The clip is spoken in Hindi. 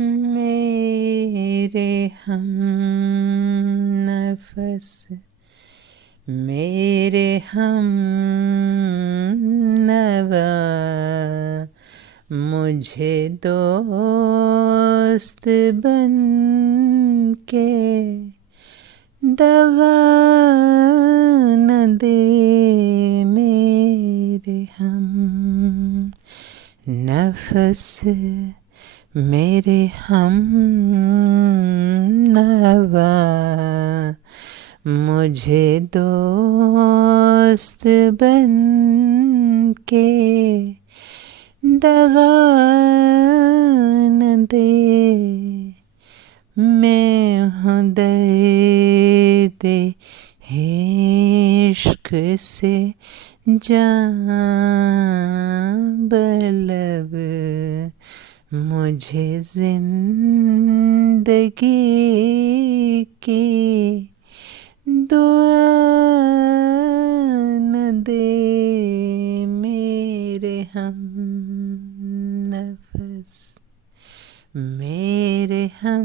मेरे हम नफस, मेरे हम नवा, मुझे दोस्त बन के दवा न दे। मेरे हम नफस, मेरे हम नवा, मुझे दोस्त बन के दगा न दे। मैं हूँ दर्द इश्क से जान बलब, मुझे जिंदगी की दुआ न दे। मेरे हम नफस, मेरे हम